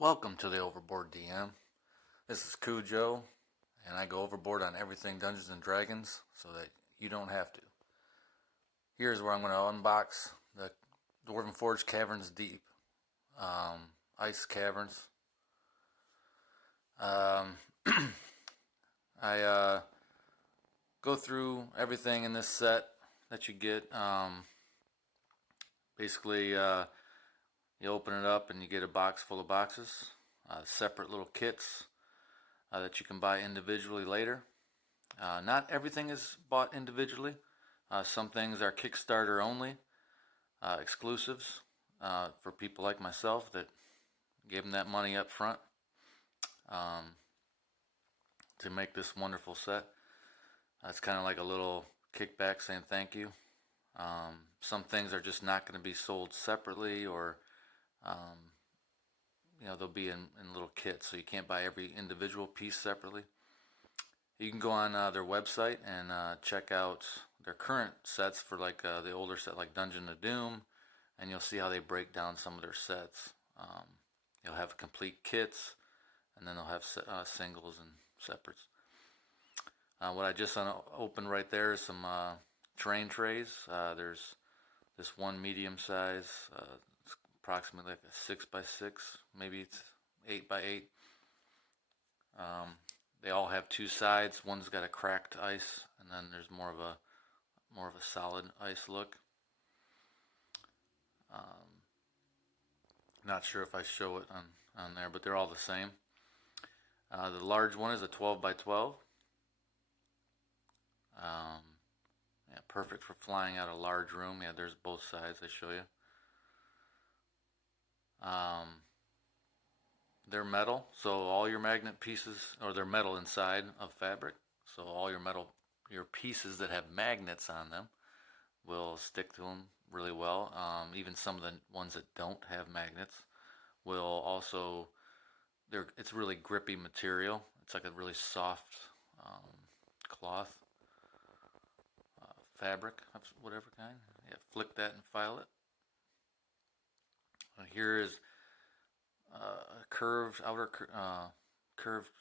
Welcome to the Overboard DM. This is Cujo, and I go overboard on everything Dungeons and Dragons so that you don't have to. Here's where I'm going to unbox the Dwarven Forge Caverns Deep. Ice caverns. I go through everything in this set that you get. Basically, you open it up and you get a box full of boxes, separate little kits that you can buy individually later. Not everything is bought individually. Some things are Kickstarter only, exclusives for people like myself that gave them that money up front to make this wonderful set. It's kind of like a little kickback saying thank you. Some things are just not going to be sold separately, or they'll be in little kits, so you can't buy every individual piece separately. You can go on their website and check out their current sets for like the older set like Dungeon of Doom, and you'll see how they break down some of their sets. You'll have complete kits, and then they'll have singles and separates. What I just opened right there is some terrain trays. There's this one medium size, it's approximately like a 6x6, maybe it's 8x8. They all have two sides. One's got a cracked ice, and then there's more of a solid ice look. Not sure if I show it on there, but they're all the same. The large one is a 12x12. Yeah, perfect for flying out a large room. Yeah, there's both sides. I show you. They're metal, so all your magnet pieces, or they're metal inside of fabric, so all your pieces that have magnets on them will stick to them really well. Even some of the ones that don't have magnets will also, it's really grippy material. It's like a really soft cloth, fabric of whatever kind. Yeah, flick that and file it. Here is a curved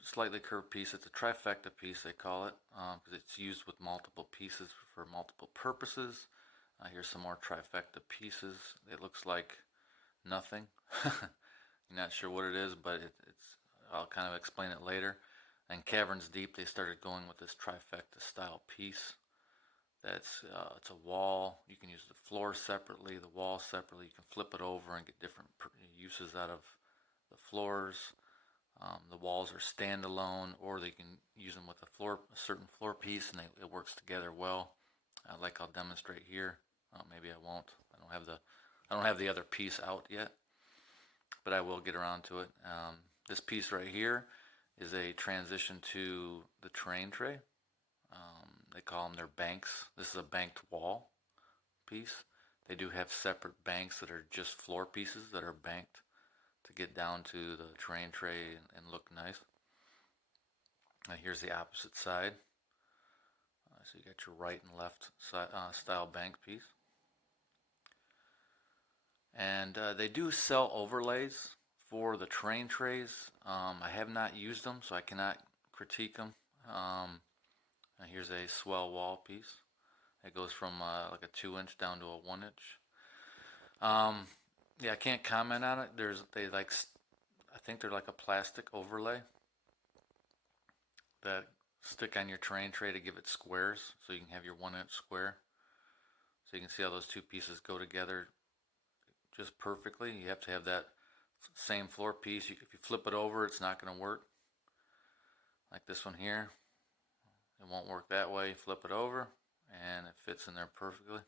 slightly curved piece. It's a trifecta piece, they call it, because it's used with multiple pieces for multiple purposes. Here's some more trifecta pieces. It looks like nothing. You're not sure what it is, but I'll kind of explain it later. And Caverns Deep, they started going with this trifecta style piece. It's a wall. You can use the floor separately, the wall separately. You can flip it over and get different uses out of the floors. The walls are standalone, or they can use them with a certain floor piece, and it works together well. Like I'll demonstrate here. Maybe I won't. I don't have the other piece out yet, but I will get around to it. This piece right here is a transition to the terrain tray. They call them their banks. This is a banked wall piece. They do have separate banks that are just floor pieces that are banked to get down to the terrain tray and look nice. Here's the opposite side. So you got your right and left style bank piece. And they do sell overlays for the terrain trays. I have not used them, so I cannot critique them. Here's a swell wall piece. It goes from like a 2-inch down to a 1-inch. Yeah, I can't comment on it. I think they're like a plastic overlay that stick on your terrain tray to give it squares, so you can have your 1-inch square. So you can see how those two pieces go together just perfectly. You have to have that same floor piece. If you flip it over, it's not going to work. Like this one here, it won't work that way. Flip it over, and it fits in there perfectly.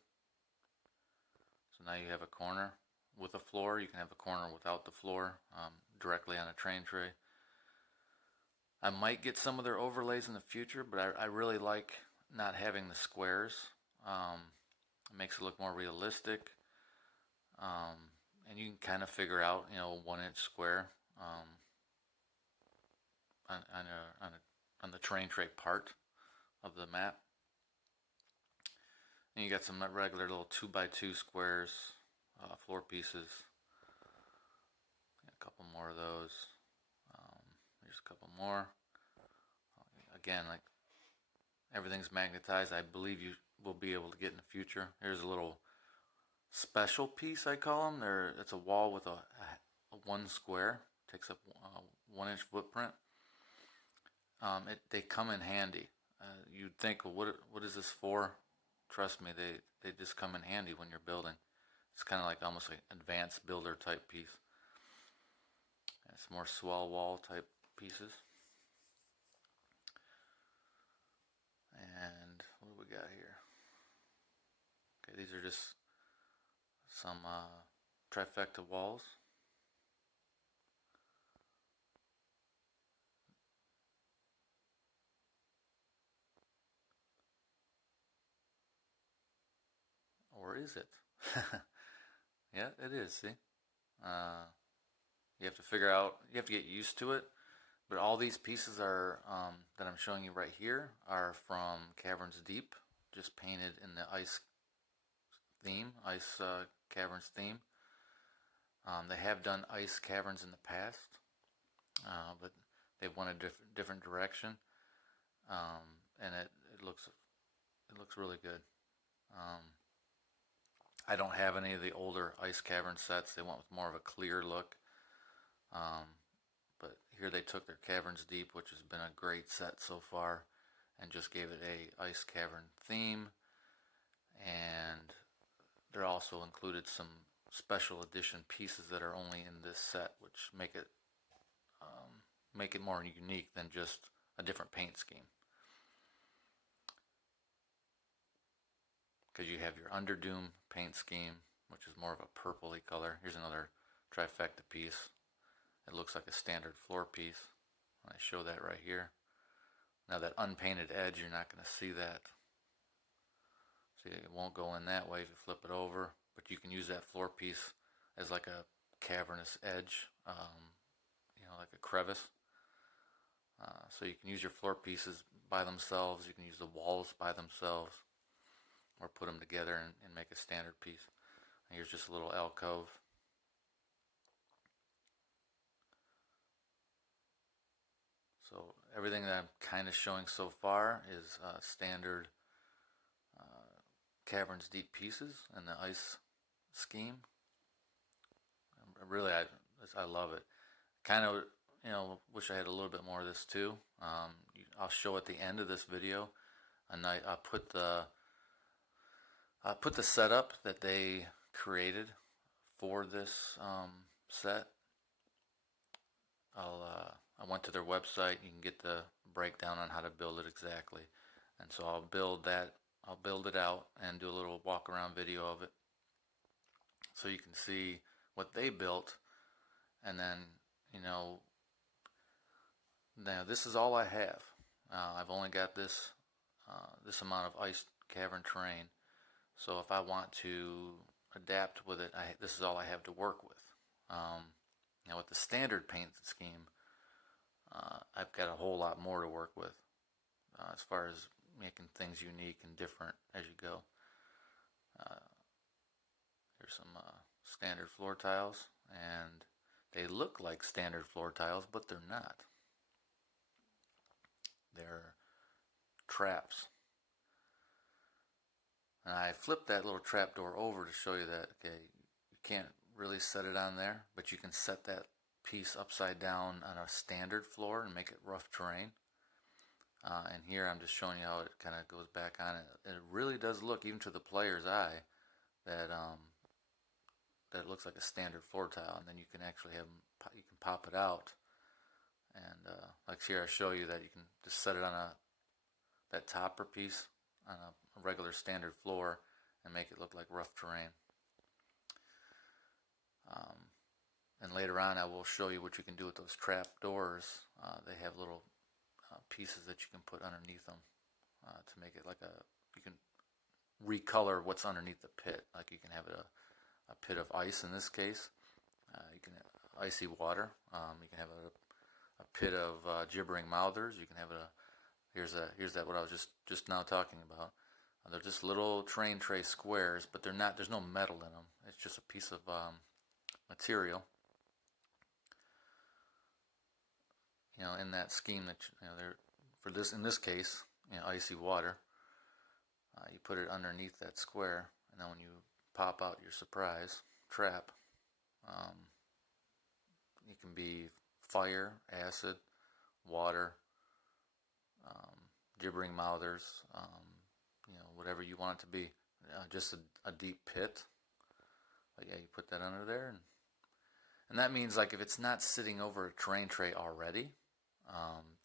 So now you have a corner with a floor. You can have a corner without the floor, directly on a terrain tray. I might get some of their overlays in the future, but I really like not having the squares. It makes it look more realistic, and you can kind of figure out, a 1-inch square on the terrain tray part of the map. And you got some regular little 2x2 squares, floor pieces. a couple more of those. Here's a couple more. Again, like everything's magnetized. I believe you will be able to get in the future. Here's a little special piece, I call them. It's a wall with a one square. Takes up 1 inch footprint. They come in handy. You'd think, well, what is this for? Trust me, they just come in handy when you're building. It's kind of like almost like advanced builder type piece. It's more swell wall type pieces. And what do we got here? Okay, these are just some trifecta walls. Or is it? Yeah, it is, see? You have to figure out, you have to get used to it. But all these pieces are that I'm showing you right here are from Caverns Deep, just painted in the ice theme, ice caverns theme. They have done ice caverns in the past, but they've went a different direction, and it looks really good. I don't have any of the older ice cavern sets. They went with more of a clear look. But here they took their Caverns Deep, which has been a great set so far, and just gave it a ice cavern theme. And there also included some special edition pieces that are only in this set, which make it more unique than just a different paint scheme. Because you have your Underdoom paint scheme, which is more of a purpley color. Here's another trifecta piece. It looks like a standard floor piece. I show that right here. Now that unpainted edge, you're not going to see that. See, it won't go in that way if you flip it over, but you can use that floor piece as like a cavernous edge, like a crevice. So you can use your floor pieces by themselves, you can use the walls by themselves, or put them together and make a standard piece. And here's just a little alcove. So everything that I'm kind of showing so far is standard Caverns Deep pieces in the ice scheme. Really, I love it. Kind of, wish I had a little bit more of this too. I'll show at the end of this video, and I put the setup that they created for this set. I went to their website. You can get the breakdown on how to build it exactly, and so I'll build it out and do a little walk around video of it, so you can see what they built. And then, now this is all I have. I've only got this amount of ice cavern terrain, so if I want to adapt with it, this is all I have to work with. Now with the standard paint scheme, I've got a whole lot more to work with as far as making things unique and different as you go. Here's some standard floor tiles, and they look like standard floor tiles, but they're not. They're traps. And I flipped that little trap door over to show you that, okay, you can't really set it on there, but you can set that piece upside down on a standard floor and make it rough terrain. And here I'm just showing you how it kind of goes back on it. It really does look, even to the player's eye, that that it looks like a standard floor tile, and then you can actually you can pop it out, and like here I show you that you can just set it on that topper piece on a regular standard floor and make it look like rough terrain. And later on I will show you what you can do with those trap doors. They have little pieces that you can put underneath them to make it like you can recolor what's underneath the pit. Like you can have a pit of ice in this case. You can have icy water. You can have a pit of gibbering mouthers. You can have here's that what I was just now talking about. They're just little train tray squares, but they're not. There's no metal in them. It's just a piece of material. in that scheme that they're for this in this case, icy water. You put it underneath that square, and then when you pop out your surprise trap, um, it can be fire, acid, water, gibbering mouthers, whatever you want it to be. Just a deep pit. But yeah, you put that under there, and that means like if it's not sitting over a terrain tray already,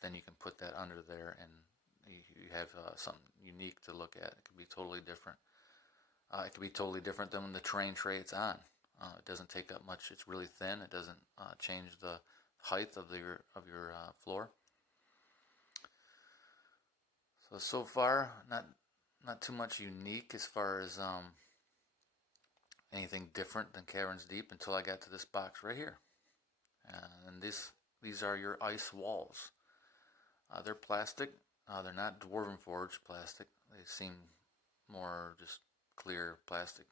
then you can put that under there, and you have something unique to look at. It could be totally different. It could be totally different than the terrain tray it's on. It doesn't take up much. It's really thin. It doesn't change the height of your floor. So far, not too much unique as far as anything different than Caverns Deep until I got to this box right here. And these are your ice walls. They're plastic. They're not Dwarven forged plastic. They seem more just clear plastic.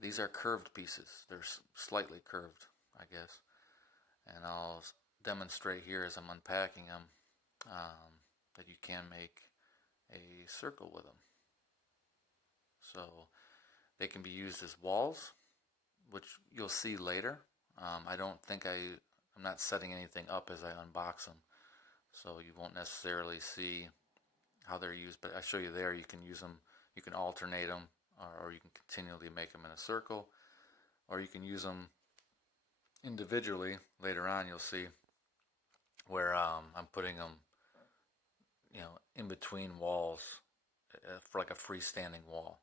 These are curved pieces. They're slightly curved, I guess. And I'll demonstrate here as I'm unpacking them that you can make a circle with them. So they can be used as walls, which you'll see later. I don't think I'm not setting anything up as I unbox them, so you won't necessarily see how they're used, but I show you there. You can use them, you can alternate them, or you can continually make them in a circle, or you can use them individually. Later on you'll see where I'm putting them in between walls for like a freestanding wall.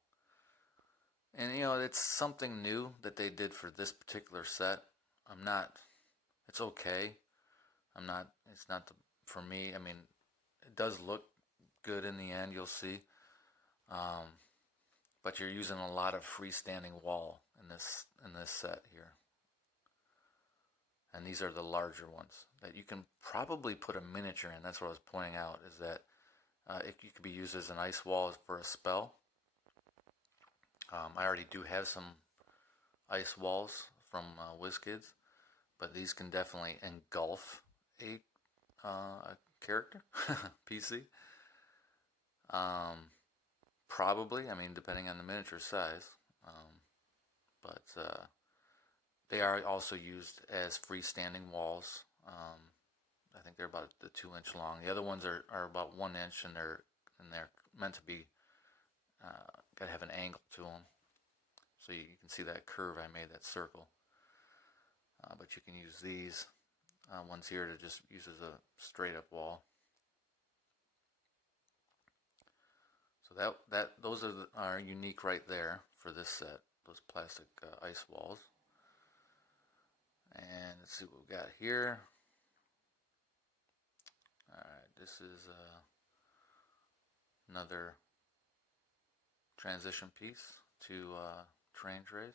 And it's something new that they did for this particular set. It's okay. It's not for me. I mean, it does look good in the end, you'll see. But you're using a lot of freestanding wall in this set here. And these are the larger ones that you can probably put a miniature in. That's what I was pointing out, is that you could be used as an ice wall for a spell. I already do have some ice walls from wizkidz, but these can definitely engulf a character, PC. Probably, I mean, depending on the miniature size. But they are also used as freestanding walls. I think they're about the 2-inch long. The other ones are about 1 inch, and they're meant to be got to have an angle to them, so you can see that curve I made, that circle. But you can use these ones here to just use as a straight up wall. So those are unique right there for this set, those plastic ice walls. And let's see what we got here. Alright, this is another transition piece to terrain trays.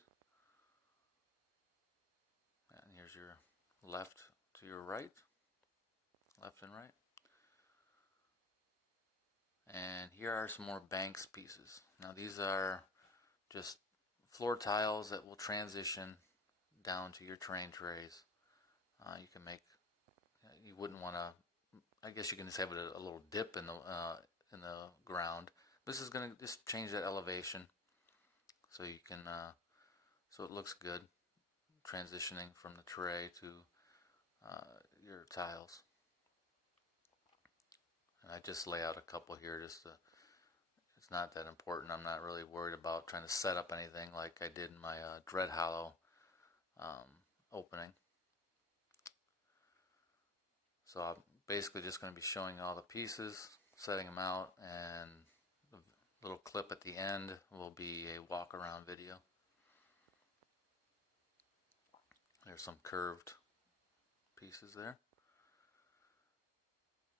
And here's your left to your right, left and right. And here are some more banks pieces. Now these are just floor tiles that will transition down to your terrain trays. You can make, you wouldn't want to, I guess you can just have it a little dip in the ground. This is going to just change that elevation, so you can, so it looks good, transitioning from the tray to your tiles. And I just lay out a couple here just to, it's not that important. I'm not really worried about trying to set up anything like I did in my Dread Hollow opening. So I'm basically just going to be showing all the pieces, setting them out, and the little clip at the end will be a walk around video. There's some curved pieces there.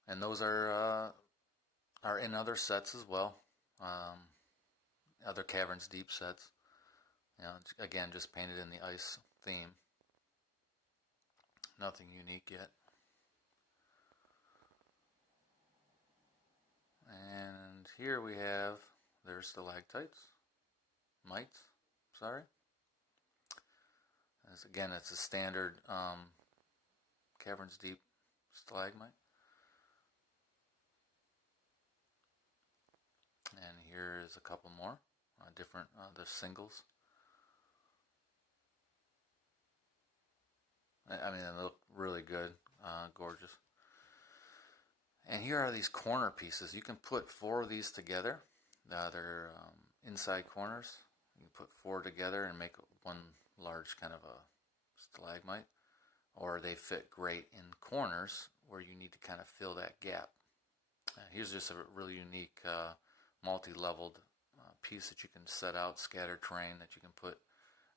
And those are in other sets as well, other Caverns Deep sets. Again, just painted in the ice theme. Nothing unique yet. And here we have, there's stalactites, mites, sorry. Again, it's a standard Caverns Deep stalagmite. And here is a couple more different, they're singles. I mean, they look really good, gorgeous. And here are these corner pieces. You can put 4 of these together. They're inside corners. You can put 4 together and make one large kind of a stalagmite. Or they fit great in corners where you need to kind of fill that gap. Here's just a really unique multi-leveled piece that you can set out, scattered terrain that you can put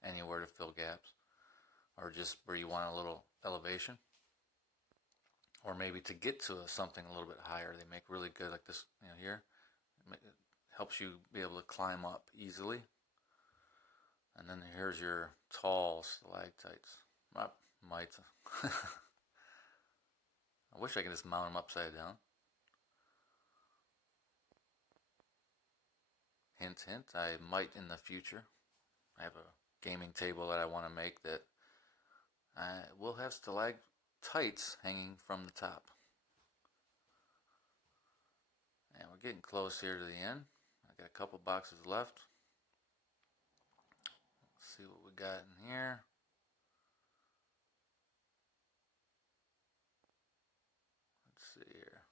anywhere to fill gaps, or just where you want a little elevation, or maybe to get to something a little bit higher. They make really good, like this, here. It helps you be able to climb up easily. And then here's your tall stalactites. Mites. I wish I could just mount them upside down. Hint, hint, I might in the future. I have a gaming table that I want to make that will have stalactites hanging from the top. And we're getting close here to the end. I got a couple boxes left. Let's see what we got in here. Let's see here.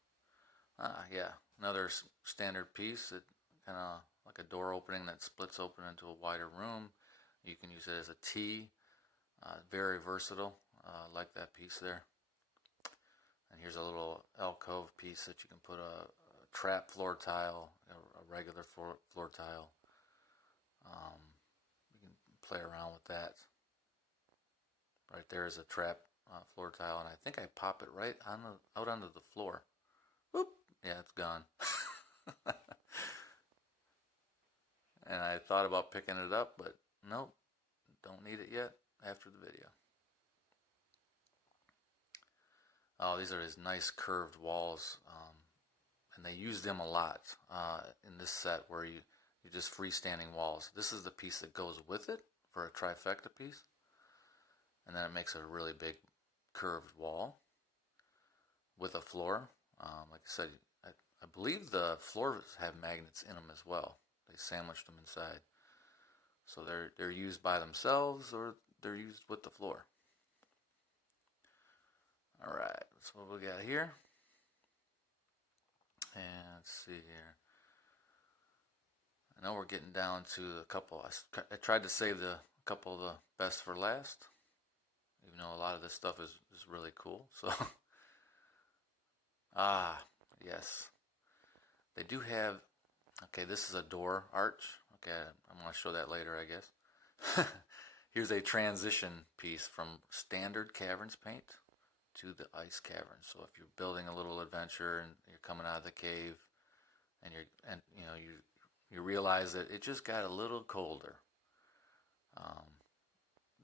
Yeah, another standard piece that kind of like a door opening that splits open into a wider room. You can use it as a T. Very versatile. Like that piece there. And here's a little alcove piece that you can put a trap floor tile, a regular floor tile. You can play around with that. Right there is a trap floor tile, and I think I pop it right on out onto the floor. Whoop! Yeah, it's gone. And I thought about picking it up, but nope, don't need it yet after the video. Oh, these are these nice curved walls, and they use them a lot in this set where you're just freestanding walls. This is the piece that goes with it for a trifecta piece, and then it makes a really big curved wall with a floor. Like I said, I believe the floors have magnets in them as well. They sandwiched them inside, so they're used by themselves or they're used with the floor. All right, that's what we got here. And let's see here. I know we're getting down to a couple. I tried to save a couple of the best for last, even though a lot of this stuff is really cool. So, yes, they do have. Okay, this is a door arch. Okay, I'm going to show that later, I guess. Here's a transition piece from standard caverns paint to the ice cavern. So if you're building a little adventure and you're coming out of the cave, and you realize that it just got a little colder.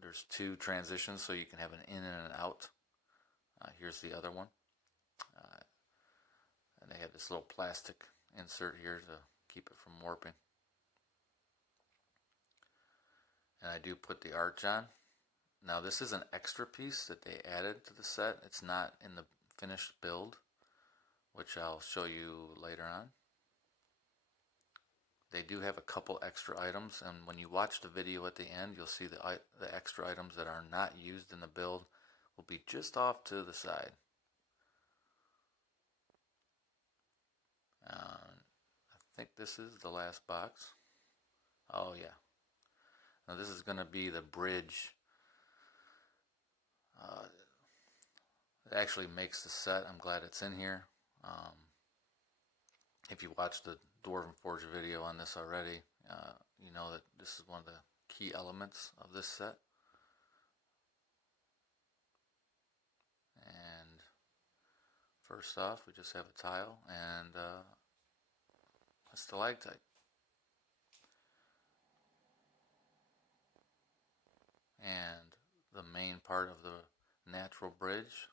There's 2 transitions, so you can have an in and an out. Here's the other one, and they have this little plastic insert here to keep it from warping. And I do put the arch on. Now this is an extra piece that they added to the set. It's not in the finished build, which I'll show you later on. They do have a couple extra items, and when you watch the video at the end, you'll see the extra items that are not used in the build will be just off to the side. I think this is the last box. Oh yeah. Now this is going to be the bridge. It actually makes the set. I'm glad it's in here. If you watched the Dwarven Forge video on this already, you know that this is one of the key elements of this set. And first off, we just have a tile and a stalactite. And the main part of the natural bridge,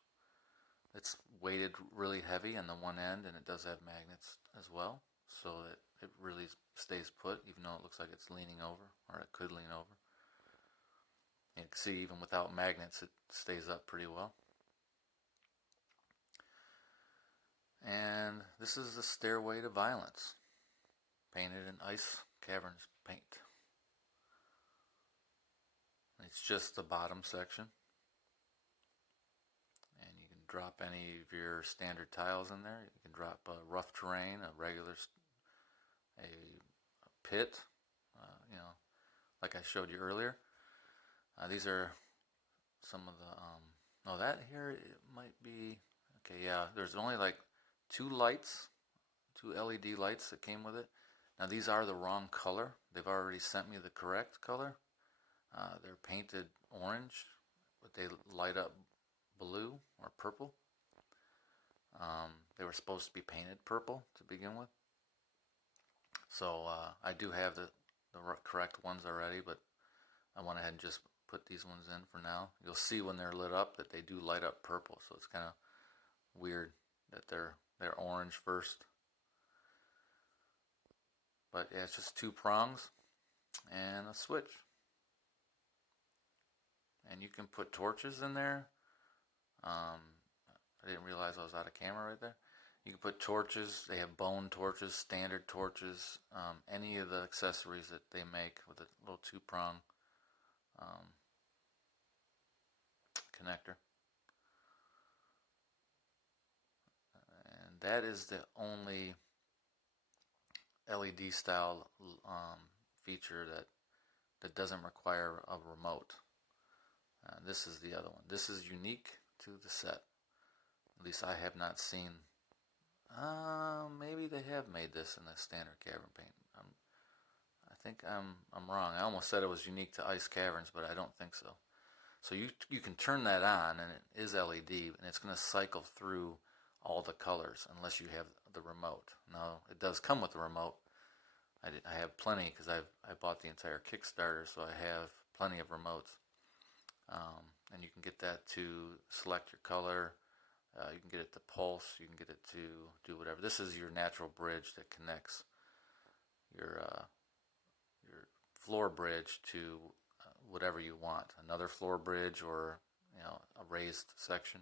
it's weighted really heavy on the one end, and it does have magnets as well, so that it really stays put, even though it looks like it's leaning over, or it could lean over. You can see even without magnets, it stays up pretty well. And this is the Stairway to Violence, painted in ice caverns paint. It's just the bottom section, and you can drop any of your standard tiles in there. You can drop a rough terrain, a regular, a pit, you know, like I showed you earlier. These are some of the, oh, that here, it might be, okay, yeah, there's only like two lights, two LED lights that came with it. Now these are the wrong color. They've already sent me the correct color. They're painted orange, but they light up blue or purple. They were supposed to be painted purple to begin with. So I do have the correct ones already, but I went ahead and just put these ones in for now. You'll see when they're lit up that they do light up purple, so it's kind of weird that they're orange first. But yeah, it's just two prongs and a switch. And you can put torches in there. I didn't realize I was out of camera right there. You can put torches. They have bone torches, standard torches, any of the accessories that they make with a little two-prong connector. And that is the only LED style feature that doesn't require a remote. This is the other one. This is unique to the set. At least I have not seen. Maybe they have made this in the standard cavern paint. I think I'm wrong. I almost said it was unique to ice caverns, but I don't think so. So you can turn that on, and it is LED, and it's going to cycle through all the colors unless you have the remote. Now it does come with a remote. I have plenty because I bought the entire Kickstarter, so I have plenty of remotes. And you can get that to select your color. You can get it to pulse. You can get it to do whatever. This is your natural bridge that connects your floor bridge to whatever you want. Another floor bridge or a raised section.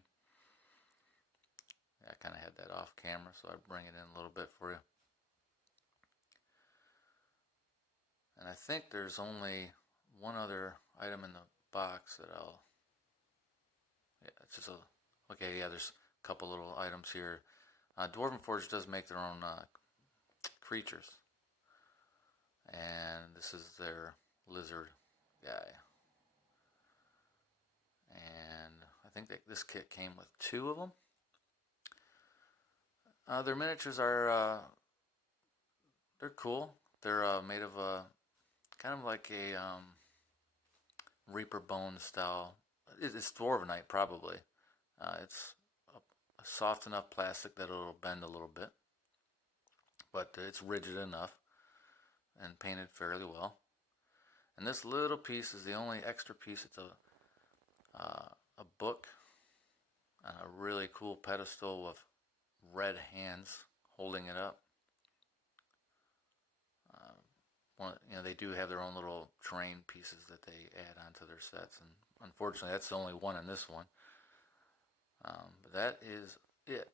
Yeah, I kind of had that off camera, so I'd bring it in a little bit for you. And I think there's only one other item in the box that it's just okay, yeah, there's a couple little items here. Dwarven Forge does make their own creatures. And this is their lizard guy. And I think this kit came with two of them. Their miniatures are, they're cool. They're made of a, kind of like a Reaper Bone style. It's Dwarvenite probably. It's a soft enough plastic that it'll bend a little bit. But it's rigid enough and painted fairly well. And this little piece is the only extra piece. It's a book on a really cool pedestal with red hands holding it up. They do have their own little terrain pieces that they add onto their sets, and unfortunately that's the only one in this one. But that is it.